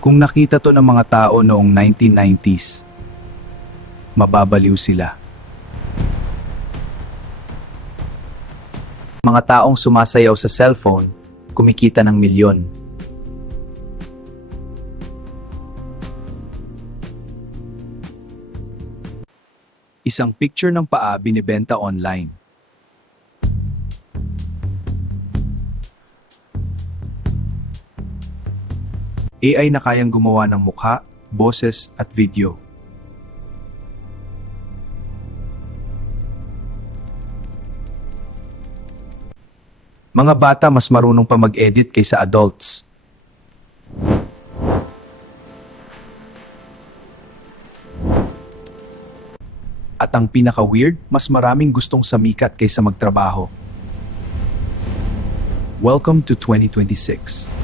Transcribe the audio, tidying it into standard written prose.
Kung nakita to ng mga tao noong 1990s, mababaliw sila. Mga taong sumasayaw sa cellphone, kumikita ng milyon. Isang picture ng paa binibenta online. AI na kayang gumawa ng mukha, boses at video. Mga bata mas marunong pa mag-edit kaysa adults. At ang pinaka-weird, mas maraming gustong sumikat kaysa magtrabaho. Welcome to 2026.